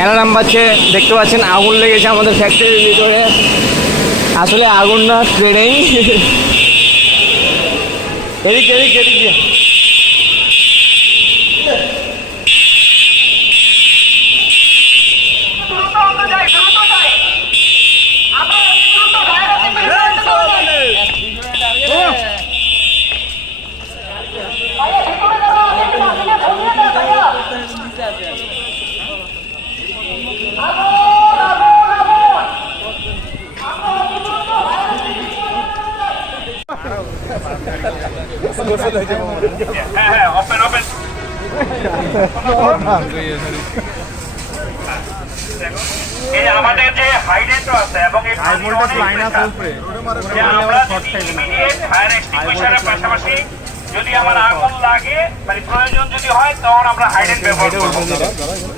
Alarm বাজছে, দেখতে পাচ্ছেন আগুন লেগেছে আমাদের ফ্যাক্টরির ভিতরে। আসলে আগুন না, ট্রেনেই। এদিক এদিক এদিক দিয়ে আমাদের যে হাইড্রেন্ট আছে এবং এই ফায়ার এক্সটিংগুইশারের পাশাপাশি যদি আমার আগুন লাগে মানে প্রয়োজন যদি হয় তখন আমরা হাইড্রেন্ট ব্যবহার করব।